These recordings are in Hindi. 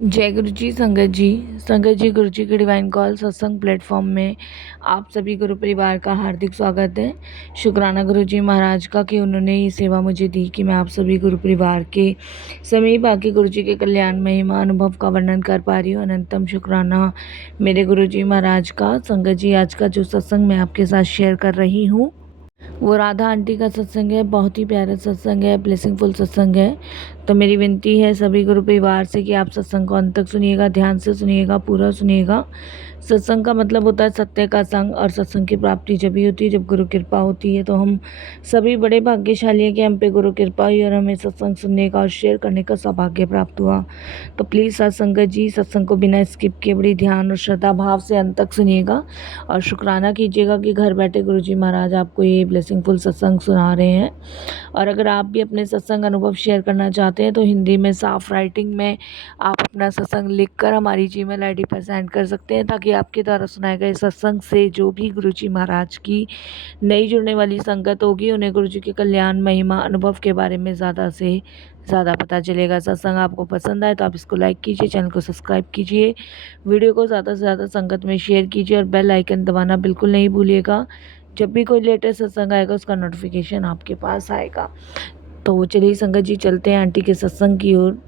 जय गुरु जी, संगत जी। संगत जी, गुरु जी के डिवाइन कॉल सत्संग प्लेटफॉर्म में आप सभी गुरु परिवार का हार्दिक स्वागत है। शुक्राना गुरु जी महाराज का कि उन्होंने ये सेवा मुझे दी कि मैं आप सभी गुरु परिवार के समीप आके गुरु जी के कल्याण महिमा अनुभव का वर्णन कर पा रही हूँ। अनंतम शुक्राना मेरे गुरु जी महाराज का। संगत जी, आज का जो सत्संग मैं आपके साथ शेयर कर रही हूँ वो राधा आंटी का सत्संग है। बहुत ही प्यारा सत्संग है, ब्लेसिंगफुल सत्संग है। तो मेरी विनती है सभी गुरु परिवार से कि आप सत्संग को अंत तक सुनिएगा, ध्यान से सुनिएगा, पूरा सुनिएगा। सत्संग का मतलब होता है सत्य का संग, और सत्संग की प्राप्ति जब ही होती है जब गुरु कृपा होती है। तो हम सभी बड़े भाग्यशाली हैं कि हम पे गुरु कृपा हुई और हमें सत्संग सुनने का और शेयर करने का सौभाग्य प्राप्त हुआ। तो प्लीज़ सत्संगत जी, सत्संग को बिना स्किप किए बड़ी ध्यान और श्रद्धा भाव से अंत तक सुनिएगा और शुक्राना कीजिएगा कि घर बैठे गुरु जी महाराज आपको ये ब्लेसिंगफुल सत्संग सुना रहे हैं। और अगर आप भी अपने सत्संग अनुभव शेयर करना चाहते हैं तो हिंदी में साफ राइटिंग में आप अपना सत्संग लिखकर हमारी जीमेल आईडी पर सेंड कर सकते हैं, ताकि आपके द्वारा सुनाए गए सत्संग से जो भी गुरु जी महाराज की नई जुड़ने वाली संगत होगी उन्हें गुरु जी के कल्याण महिमा अनुभव के बारे में ज़्यादा से ज़्यादा पता चलेगा। सत्संग आपको पसंद आए तो आप इसको लाइक कीजिए, चैनल को सब्सक्राइब कीजिए, वीडियो को ज़्यादा से ज़्यादा संगत में शेयर कीजिए और बेल आइकन दबाना बिल्कुल नहीं भूलिएगा। जब भी कोई लेटेस्ट सत्संग आएगा उसका नोटिफिकेशन आपके पास आएगा। तो चलिए संगत जी, चलते हैं आंटी के सत्संग की ओर।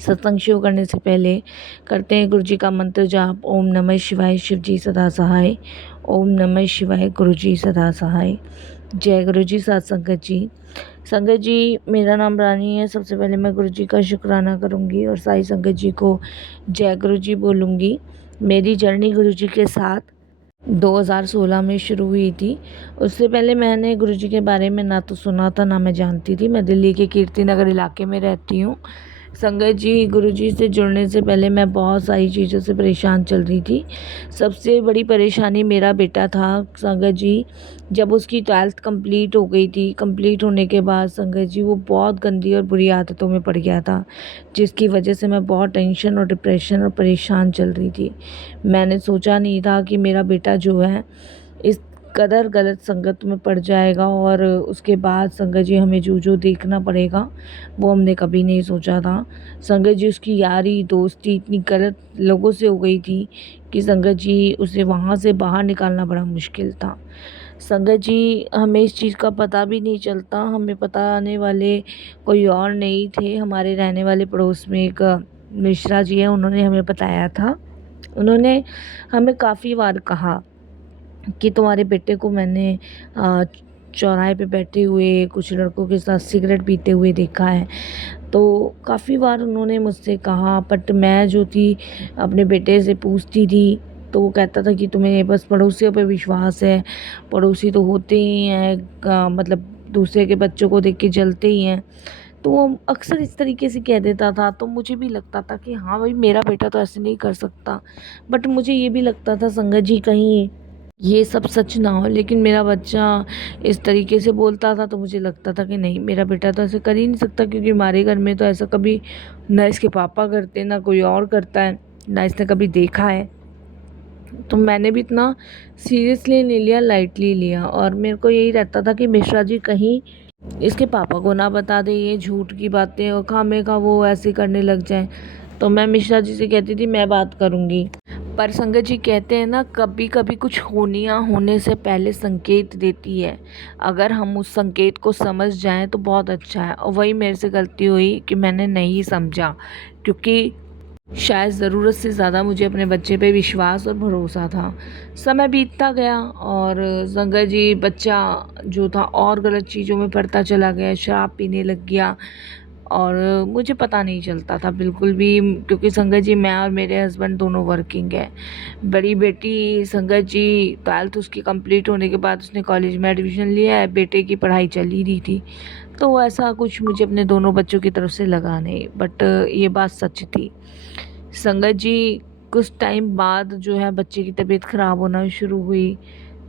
सत्संग शुरू करने से पहले करते हैं गुरु जी का मंत्र जाप। ओम नमः शिवाय, शिव जी सदा सहाय। ओम नमः शिवाय, गुरु जी सदा सहाय। जय गुरु जी। साथ संगत जी, संगत जी मेरा नाम रानी है। सबसे पहले मैं गुरु जी का शुक्राना करूंगी और साई संगत जी को जय गुरु जी बोलूँगी। मेरी जर्नी गुरु जी के साथ 2016 में शुरू हुई थी। उससे पहले मैंने गुरु जी के बारे में ना तो सुना था ना मैं जानती थी। मैं दिल्ली के कीर्ति नगर इलाके में रहती हूँ। संगत जी, गुरु जी से जुड़ने से पहले मैं बहुत सारी चीज़ों से परेशान चल रही थी। सबसे बड़ी परेशानी मेरा बेटा था संगत जी। जब उसकी 12th कंप्लीट हो गई थी, कंप्लीट होने के बाद संगत जी वो बहुत गंदी और बुरी आदतों में पड़ गया था, जिसकी वजह से मैं बहुत टेंशन और डिप्रेशन और परेशान चल रही थी। मैंने सोचा नहीं था कि मेरा बेटा जो है इस कदर गलत संगत में पड़ जाएगा और उसके बाद संगत जी हमें जो देखना पड़ेगा वो हमने कभी नहीं सोचा था। संगत जी, उसकी यारी दोस्ती इतनी गलत लोगों से हो गई थी कि संगत जी उसे वहाँ से बाहर निकालना बड़ा मुश्किल था। संगत जी, हमें इस चीज़ का पता भी नहीं चलता, हमें बताने वाले कोई और नहीं थे। हमारे रहने वाले पड़ोस में एक मिश्रा जी हैं, उन्होंने हमें बताया था। उन्होंने हमें काफ़ी बार कहा कि तुम्हारे बेटे को मैंने चौराहे पे बैठे हुए कुछ लड़कों के साथ सिगरेट पीते हुए देखा है। तो काफ़ी बार उन्होंने मुझसे कहा, बट मैं जो थी अपने बेटे से पूछती थी तो वो कहता था कि तुम्हें बस पड़ोसियों पे विश्वास है, पड़ोसी तो होते ही हैं, मतलब दूसरे के बच्चों को देख के जलते ही हैं। तो वो अक्सर इस तरीके से कह देता था। तो मुझे भी लगता था कि हाँ भाई, मेरा बेटा तो ऐसे नहीं कर सकता। बट मुझे ये भी लगता था संगत जी कहीं ये सब सच ना हो, लेकिन मेरा बच्चा इस तरीके से बोलता था तो मुझे लगता था कि नहीं, मेरा बेटा तो ऐसे कर ही नहीं सकता, क्योंकि हमारे घर में तो ऐसा कभी ना इसके पापा करते ना कोई और करता है, ना इसने कभी देखा है। तो मैंने भी इतना सीरियसली नहीं लिया, लाइटली लिया, और मेरे को यही रहता था कि मिश्रा जी कहीं इसके पापा को ना बता दे ये झूठ की बातें और खामे का वो ऐसे करने लग जाए। तो मैं मिश्रा जी से कहती थी मैं बात करूँगी। पर संगत जी कहते हैं ना, कभी कभी कुछ होनियाँ होने से पहले संकेत देती है। अगर हम उस संकेत को समझ जाएं तो बहुत अच्छा है। और वही मेरे से गलती हुई कि मैंने नहीं समझा, क्योंकि शायद ज़रूरत से ज़्यादा मुझे अपने बच्चे पे विश्वास और भरोसा था। समय बीतता गया और संगत जी बच्चा जो था और गलत चीज़ों में पड़ता चला गया, शराब पीने लग गया, और मुझे पता नहीं चलता था बिल्कुल भी, क्योंकि संगत जी मैं और मेरे हस्बैंड दोनों वर्किंग है। बड़ी बेटी संगत जी 12th उसकी कंप्लीट होने के बाद उसने कॉलेज में एडमिशन लिया है, बेटे की पढ़ाई चल ही रही थी। तो ऐसा कुछ मुझे अपने दोनों बच्चों की तरफ से लगा नहीं, बट ये बात सच थी। संगत जी कुछ टाइम बाद जो है बच्चे की तबीयत ख़राब होना शुरू हुई,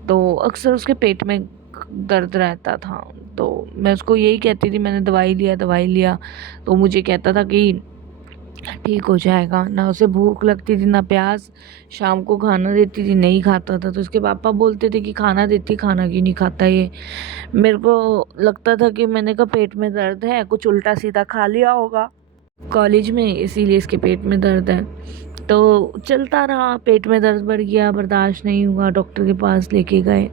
तो अक्सर उसके पेट में दर्द रहता था। तो मैं उसको यही कहती थी मैंने दवाई लिया, तो मुझे कहता था कि ठीक हो जाएगा। ना उसे भूख लगती थी ना प्यास, शाम को खाना देती थी नहीं खाता था। तो उसके पापा बोलते थे कि खाना देती, खाना क्यों नहीं खाता ये। मेरे को लगता था कि मैंने कहा पेट में दर्द है, कुछ उल्टा सीधा खा लिया होगा। कॉलेज में, इसीलिए इसके पेट में दर्द है। तो चलता रहा, पेट में दर्द बढ़ गया, बर्दाश्त नहीं हुआ, डॉक्टर के पास लेके गए।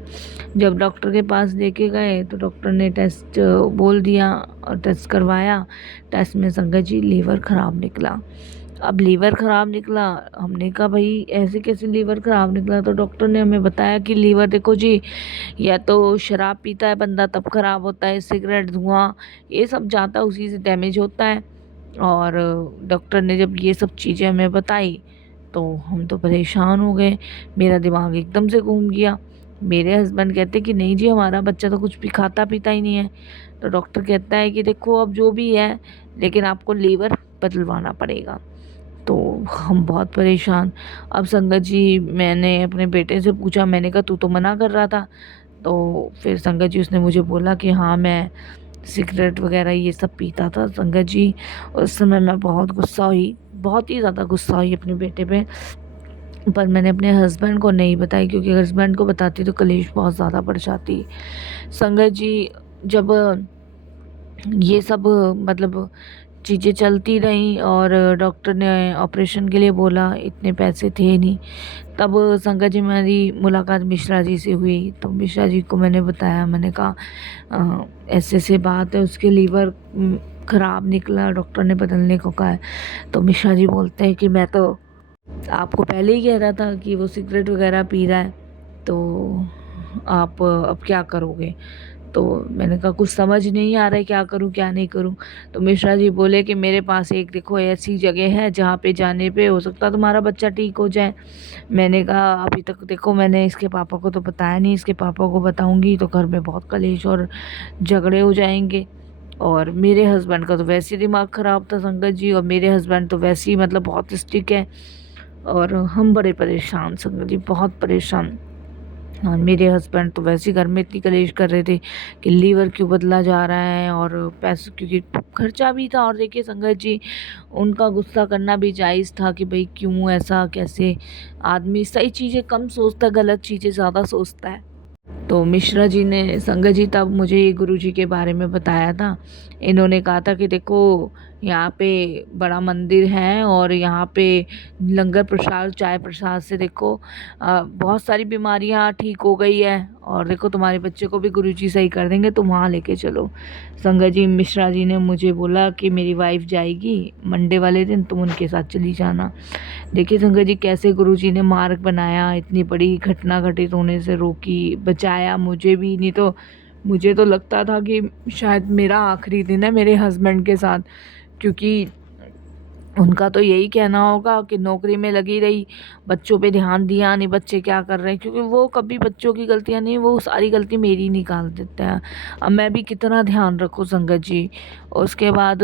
जब डॉक्टर के पास लेके गए तो डॉक्टर ने टेस्ट बोल दिया और टेस्ट करवाया। टेस्ट में संगत जी लीवर ख़राब निकला। अब लीवर ख़राब निकला, हमने कहा भाई ऐसे कैसे लीवर ख़राब निकला? तो डॉक्टर ने हमें बताया कि लीवर देखो जी, या तो शराब पीता है बंदा तब ख़राब होता है, सिगरेट, धुआं, ये सब जाता है उसी से डैमेज होता है। और डॉक्टर ने जब ये सब चीज़ें हमें बताई तो हम तो परेशान हो गए, मेरा दिमाग एकदम से घूम गया। मेरे हस्बैंड कहते कि नहीं जी, हमारा बच्चा तो कुछ भी खाता पीता ही नहीं है। तो डॉक्टर कहता है कि देखो अब जो भी है, लेकिन आपको लीवर बदलवाना पड़ेगा। तो हम बहुत परेशान। अब संगत जी मैंने अपने बेटे से पूछा, मैंने कहा तू तो मना कर रहा था। तो फिर संगत जी उसने मुझे बोला कि हाँ मैं सिगरेट वगैरह ये सब पीता था। संगत जी उस समय मैं बहुत गुस्सा हुई, बहुत ही ज़्यादा गुस्सा हुई अपने बेटे पे। पर मैंने अपने हस्बैंड को नहीं बताई, क्योंकि हस्बैंड को बताती तो कलेश बहुत ज़्यादा बढ़ जाती। संगत जी जब ये सब मतलब चीज़ें चलती रहीं और डॉक्टर ने ऑपरेशन के लिए बोला, इतने पैसे थे नहीं। तब संगत जी मेरी मुलाकात मिश्रा जी से हुई। तो मिश्रा जी को मैंने बताया, मैंने कहा ऐसे ऐसे बात है, उसके लीवर ख़राब निकला, डॉक्टर ने बदलने को कहा है। तो मिश्रा जी बोलते हैं कि मैं तो आपको पहले ही कह रहा था कि वो सिगरेट वगैरह पी रहा है, तो आप अब क्या करोगे? तो मैंने कहा कुछ समझ नहीं आ रहा है, क्या करूं क्या नहीं करूं। तो मिश्रा जी बोले कि मेरे पास एक देखो ऐसी जगह है जहाँ पे जाने पे हो सकता है तुम्हारा बच्चा ठीक हो जाए। मैंने कहा अभी तक देखो मैंने इसके पापा को तो बताया नहीं, इसके पापा को बताऊंगी तो घर में बहुत कलेश और झगड़े हो जाएंगे। और मेरे हस्बैंड का तो वैसे ही दिमाग ख़राब था संगत जी, और मेरे हस्बैंड तो वैसे ही मतलब बहुत स्ट्रिक्ट है। और हम बड़े परेशान संगत जी, बहुत परेशान। और मेरे हस्बैंड तो वैसे ही घर में इतनी कलेश कर रहे थे कि लीवर क्यों बदला जा रहा है, और पैसे क्योंकि खर्चा भी था। और देखिए संगत जी, उनका गुस्सा करना भी जायज़ था कि भाई क्यों ऐसा, कैसे आदमी सही चीज़ें कम सोचता, गलत चीज़ें ज़्यादा सोचता है। तो मिश्रा जी ने, संगत जी तब मुझे ये गुरुजी के बारे में बताया था। इन्होंने कहा था कि देखो यहाँ पे बड़ा मंदिर है और यहाँ पे लंगर प्रसाद, चाय प्रसाद से देखो बहुत सारी बीमारियाँ ठीक हो गई है, और देखो तुम्हारे बच्चे को भी गुरुजी सही कर देंगे, तुम वहाँ लेके चलो। संगत जी मिश्रा जी ने मुझे बोला कि मेरी वाइफ जाएगी मंडे वाले दिन, तुम उनके साथ चली जाना। देखिए संगत जी कैसे गुरुजी ने मार्ग बनाया, इतनी बड़ी घटना घटित होने से रोकी, बचाया मुझे भी। नहीं तो मुझे तो लगता था कि शायद मेरा आखिरी दिन है मेरे हस्बैंड के साथ, क्योंकि उनका तो यही कहना होगा कि नौकरी में लगी रही, बच्चों पे ध्यान दिया नहीं, बच्चे क्या कर रहे हैं, क्योंकि वो कभी बच्चों की गलतियां नहीं, वो सारी गलती मेरी निकाल देते हैं। अब मैं भी कितना ध्यान रखूं संगत जी। उसके बाद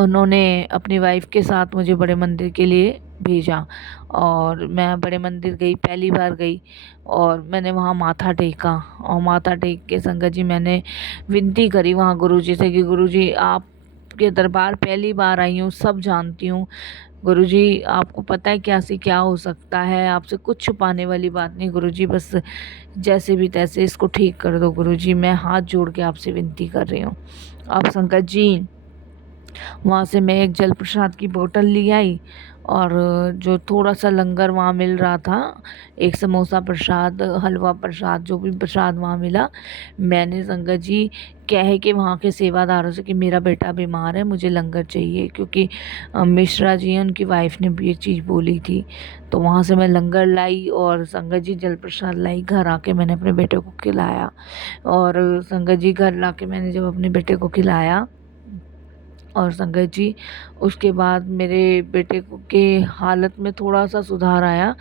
उन्होंने अपनी वाइफ के साथ मुझे बड़े मंदिर के लिए भेजा, और मैं बड़े मंदिर गई, पहली बार गई, और मैंने वहाँ माथा टेका। और माथा टेक के संगत जी मैंने विनती करी वहाँ गुरुजी से कि गुरुजी आपके दरबार पहली बार आई हूँ, सब जानती हूँ गुरुजी, आपको पता है क्या से क्या हो सकता है, आपसे कुछ छुपाने वाली बात नहीं गुरुजी, बस जैसे भी तैसे इसको ठीक कर दो गुरुजी, मैं हाथ जोड़ के आपसे विनती कर रही हूँ। आप संगत जी वहाँ से मैं एक जल प्रसाद की बोतल ले आई, और जो थोड़ा सा लंगर वहाँ मिल रहा था, एक समोसा प्रसाद, हलवा प्रसाद, जो भी प्रसाद वहाँ मिला, मैंने संगत जी कह के वहाँ के सेवादारों से कि मेरा बेटा बीमार है, मुझे लंगर चाहिए, क्योंकि मिश्रा जी हैं उनकी वाइफ ने भी ये चीज़ बोली थी। तो वहाँ से मैं लंगर लाई और संगत जी जल प्रसाद लाई, घर आके मैंने अपने बेटे को खिलाया। और संगत जी घर ला के मैंने जब अपने बेटे को खिलाया, और संगत जी उसके बाद मेरे बेटे को के हालत में थोड़ा सा सुधार आया।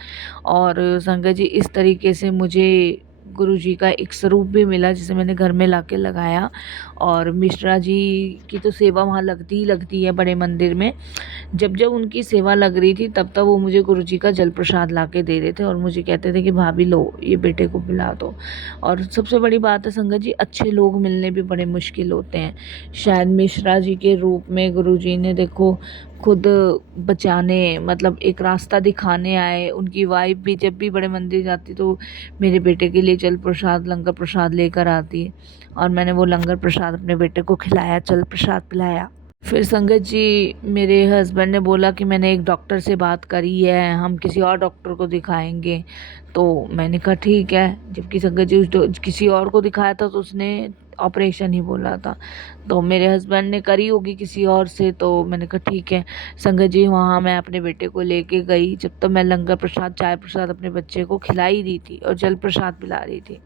और संगत जी इस तरीके से मुझे गुरुजी का एक स्वरूप भी मिला, जिसे मैंने घर में लाके लगाया। और मिश्रा जी की तो सेवा वहाँ लगती ही लगती है बड़े मंदिर में। जब जब उनकी सेवा लग रही थी तब तब वो मुझे गुरुजी का जल प्रसाद ला के दे रहे थे, और मुझे कहते थे कि भाभी लो ये बेटे को पिला दो। और सबसे बड़ी बात है संगत जी, अच्छे लोग मिलने भी बड़े मुश्किल होते हैं। शायद मिश्रा जी के रूप में गुरुजी ने देखो खुद बचाने, मतलब एक रास्ता दिखाने आए। उनकी वाइफ भी जब भी बड़े मंदिर जाती तो मेरे बेटे के लिए जल प्रसाद, लंगर प्रसाद लेकर आती, और मैंने वो लंगर प्रसाद अपने बेटे को खिलाया, जल प्रसाद पिलाया। फिर संगत जी मेरे हस्बैंड ने बोला कि मैंने एक डॉक्टर से बात करी है, हम किसी और डॉक्टर को दिखाएंगे। तो मैंने कहा ठीक है, जबकि संगत जी किसी और को दिखाया था तो उसने ऑपरेशन ही बोला था। तो मेरे हस्बैंड ने करी होगी किसी और से, तो मैंने कहा ठीक है। संगत जी वहाँ मैं अपने बेटे को लेके गई, जब तक मैं लंगर प्रसाद चाय प्रसाद अपने बच्चे को खिला ही रही थी और जल प्रसाद पिला रही थी।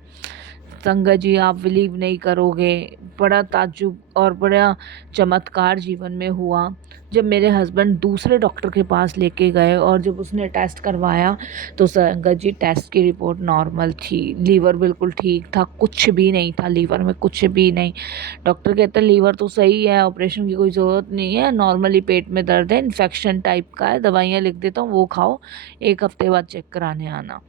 संगत जी आप बिलीव नहीं करोगे, बड़ा ताज्जुब और बड़ा चमत्कार जीवन में हुआ जब मेरे हस्बैंड दूसरे डॉक्टर के पास लेके गए और जब उसने टेस्ट करवाया तो संगत जी टेस्ट की रिपोर्ट नॉर्मल थी, लीवर बिल्कुल ठीक था, कुछ भी नहीं था लीवर में, कुछ भी नहीं। डॉक्टर कहते हैं लीवर तो सही है, ऑपरेशन की कोई ज़रूरत नहीं है, नॉर्मली पेट में दर्द है, इन्फेक्शन टाइप का है, दवाइयाँ लिख देता हूँ वो खाओ, एक हफ्ते बाद चेक कराने आना।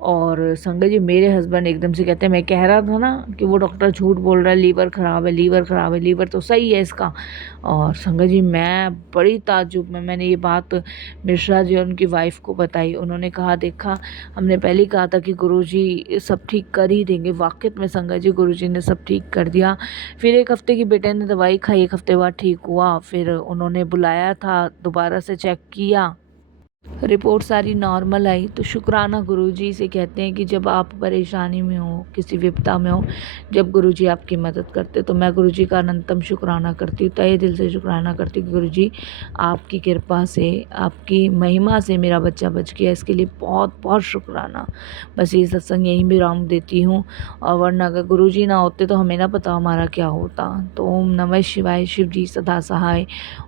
और संगत जी मेरे हस्बैंड एकदम से कहते हैं मैं कह रहा था ना कि वो डॉक्टर झूठ बोल रहा है, लीवर ख़राब है, लीवर ख़राब है, लीवर तो सही है इसका। और संगत जी मैं बड़ी ताज्जुब में मैंने ये बात मिश्रा जी और उनकी वाइफ को बताई। उन्होंने कहा देखा हमने पहले ही कहा था कि गुरुजी सब ठीक कर ही देंगे। वाकई में संगत जी गुरुजी ने सब ठीक कर दिया। फिर एक हफ्ते की बेटे ने दवाई खाई, एक हफ्ते बाद ठीक हुआ। फिर उन्होंने बुलाया था, दोबारा से चेक किया, रिपोर्ट सारी नॉर्मल आई। तो शुक्राना गुरुजी से कहते हैं कि जब आप परेशानी में हो, किसी विपदा में हो, जब गुरुजी आपकी मदद करते, तो मैं गुरुजी का अनंतम शुक्राना करती हूँ, तहे दिल से शुक्राना करती हूँ कि गुरुजी आपकी कृपा से, आपकी महिमा से मेरा बच्चा बच गया, इसके लिए बहुत बहुत शुक्राना। बस ये सत्संग यहीं विराम देती हूँ, और वरना अगर गुरुजी ना होते तो हमें ना पता हमारा क्या होता। तो ओम नमः शिवाय, शिव जी सदा सहाय।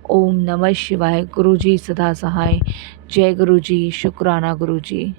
ओम नमः शिवाय, गुरुजी सदा सहाय। जय गुरु जी, शुक्राना गुरु जी।